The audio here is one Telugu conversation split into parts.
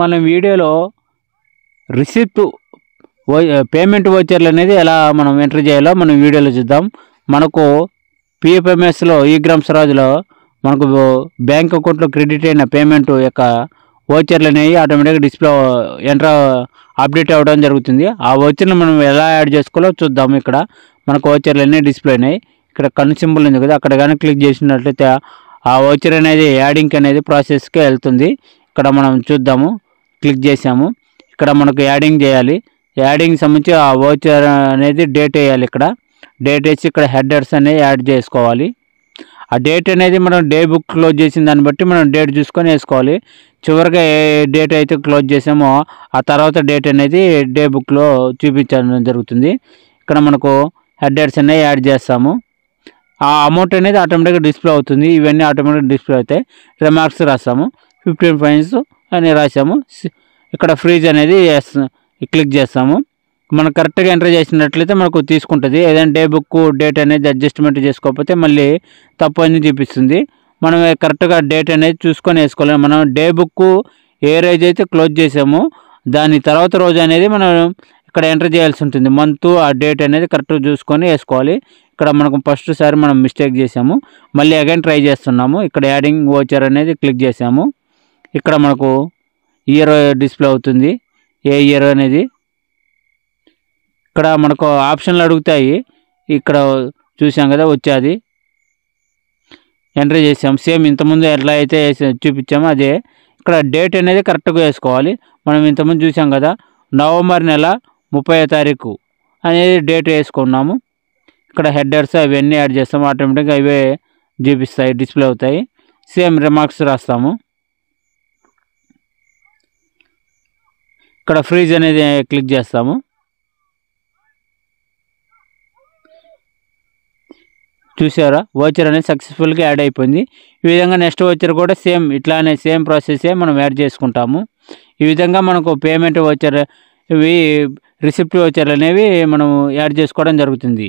మనం వీడియోలో రిసిప్ట్ పేమెంట్ వోచర్లు అనేది ఎలా మనం ఎంటర్ చేయాలో మనం వీడియోలో చూద్దాం. మనకు పిఎఫ్ఎంఎస్లో ఈ గ్రామ్ స్వరాజ్లో మనకు బ్యాంక్ అకౌంట్లో క్రెడిట్ అయిన పేమెంట్ యొక్క వోచర్లు అనేవి ఆటోమేటిక్గా డిస్ప్లే అప్డేట్ అవ్వడం జరుగుతుంది. ఆ వోచర్లు మనం ఎలా యాడ్ చేసుకోవాలో చూద్దాం. ఇక్కడ మనకు వోచర్లు అన్నీ డిస్ప్లే అయినాయి. ఇక్కడ కన్ను సింబల్ ఉంది కదా, అక్కడ కానీ క్లిక్ చేసినట్లయితే ఆ వోచర్ అనేది యాడింగ్ అనేది ప్రాసెస్కి వెళ్తుంది. ఇక్కడ మనం చూద్దాము. క్లిక్ చేసాము. ఇక్కడ మనకు యాడింగ్ చేయాలి. యాడింగ్ సంబంధించి ఆ వోచర్ అనేది డేట్ వేయాలి. ఇక్కడ డేట్ వేసి ఇక్కడ హెడర్స్ అనేవి యాడ్ చేసుకోవాలి. ఆ డేట్ అనేది మనం డే బుక్ క్లోజ్ చేసిన దాన్ని బట్టి మనం డేట్ చూసుకొని వేసుకోవాలి. చివరిగా ఏ డేట్ అయితే క్లోజ్ చేసామో ఆ తర్వాత డేట్ అనేది డే బుక్లో చూపించడం జరుగుతుంది. ఇక్కడ మనకు హెడర్స్ అనేవి యాడ్ చేస్తాము. ఆ అమౌంట్ అనేది ఆటోమేటిక్గా డిస్ప్లే అవుతుంది. ఇవన్నీ ఆటోమేటిక్గా డిస్ప్లే అవుతాయి. రిమార్క్స్ రాస్తాము. 15 ఫైన్స్ అని రాసాము. ఇక్కడ ఫ్రీజ్ అనేది క్లిక్ చేస్తాము. మనం కరెక్ట్గా ఎంటర్ చేసినట్లయితే మనకు తీసుకుంటుంది. ఏదైనా డే బుక్ డేట్ అనేది అడ్జస్ట్మెంట్ చేసుకోకపోతే మళ్ళీ తప్పు అని చూపిస్తుంది. మనం కరెక్ట్గా డేట్ అనేది చూసుకొని వేసుకోవాలి. మనం డే బుక్ ఏ రోజు అయితే క్లోజ్ చేసామో దాని తర్వాత రోజు అనేది మనం ఇక్కడ ఎంటర్ చేయాల్సి ఉంటుంది. మంత్ ఆ డేట్ అనేది కరెక్ట్గా చూసుకొని వేసుకోవాలి. ఇక్కడ మనకు ఫస్ట్ సారి మనం మిస్టేక్ చేసాము. మళ్ళీ అగైన్ ట్రై చేస్తున్నాము. ఇక్కడ యాడింగ్ వోచర్ అనేది క్లిక్ చేసాము. ఇక్కడ మనకు ఇయర్ డిస్ప్లే అవుతుంది. ఏ ఇయర్ అనేది ఇక్కడ మనకు ఆప్షన్లు అడుగుతాయి. ఇక్కడ చూసాం కదా, వచ్చేది ఎంటర్ చేసాము. సేమ్ ఇంతకుముందు ఎట్లా అయితే చూపించామో అదే. ఇక్కడ డేట్ అనేది కరెక్ట్గా వేసుకోవాలి. మనం ఇంతకుముందు చూసాం కదా, నవంబర్ నెల 30వ తారీఖు అనేది డేట్ వేసుకున్నాము. ఇక్కడ హెడర్స్ అవన్నీ యాడ్ చేస్తాము. ఆటోమేటిక్గా అవే చూపిస్తాయి, డిస్ప్లే అవుతాయి. సేమ్ రిమార్క్స్ రాస్తాము. ఇక్కడ ఫ్రీజ్ అనేది క్లిక్ చేస్తాము. చూసారా, వోచర్ అనేది సక్సెస్ఫుల్గా యాడ్ అయిపోయింది. ఈ విధంగా నెక్స్ట్ వోచర్ కూడా సేమ్ ఇట్లానే సేమ్ ప్రాసెసే మనం యాడ్ చేసుకుంటాము. ఈ విధంగా మనకు పేమెంట్ వోచర్, ఇవి రిసిప్ట్ వోచర్లు అనేవి మనం యాడ్ చేసుకోవడం జరుగుతుంది.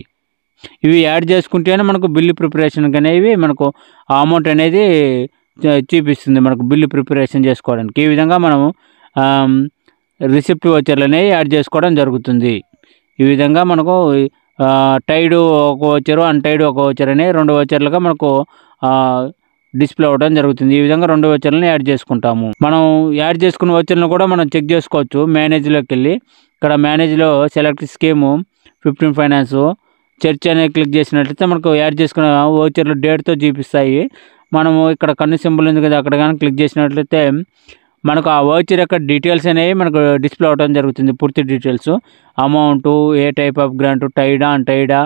ఇవి యాడ్ చేసుకుంటేనే మనకు బిల్లు ప్రిపరేషన్కి అనేవి మనకు ఆ అమౌంట్ అనేది చూపిస్తుంది మనకు బిల్లు ప్రిపరేషన్ చేసుకోవడానికి. ఈ విధంగా మనము రిసిప్ట్ వోచర్లు అనేవి యాడ్ చేసుకోవడం జరుగుతుంది. ఈ విధంగా మనకు టైడ్ ఒక వోచరు, అన్టైడ్ ఒక వోచర్ అనే 2 వోచర్లుగా మనకు డిస్ప్లే అవ్వడం జరుగుతుంది. ఈ విధంగా 2 వోచర్లను యాడ్ చేసుకుంటాము. మనం యాడ్ చేసుకున్న వోచర్లను కూడా మనం చెక్ చేసుకోవచ్చు. మేనేజ్లోకి వెళ్ళి ఇక్కడ మేనేజ్లో సెలెక్ట్ స్కీము 15 ఫైనాన్స్ చర్చ్ అనేది క్లిక్ చేసినట్లయితే మనకు యాడ్ చేసుకున్న వోచర్లు డేట్తో చూపిస్తాయి. మనము ఇక్కడ కన్ను సింబల్ ఉంది కదా, అక్కడ కానీ క్లిక్ చేసినట్లయితే మనకు ఆ వోచర్ యొక్క డీటెయిల్స్ అనేవి మనకు డిస్ప్లే అవ్వడం జరుగుతుంది. పూర్తి details, amount, a type of grant, టైడా అన్టైడా,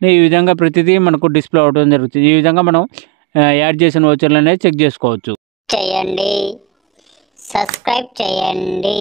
ఈ విధంగా ప్రతిదీ మనకు డిస్ప్లే అవ్వడం జరుగుతుంది. ఈ విధంగా మనం యాడ్ చేసిన వోచర్లు అనేది చెక్ చేసుకోవచ్చు. చేయండి, సబ్స్క్రైబ్ చేయండి.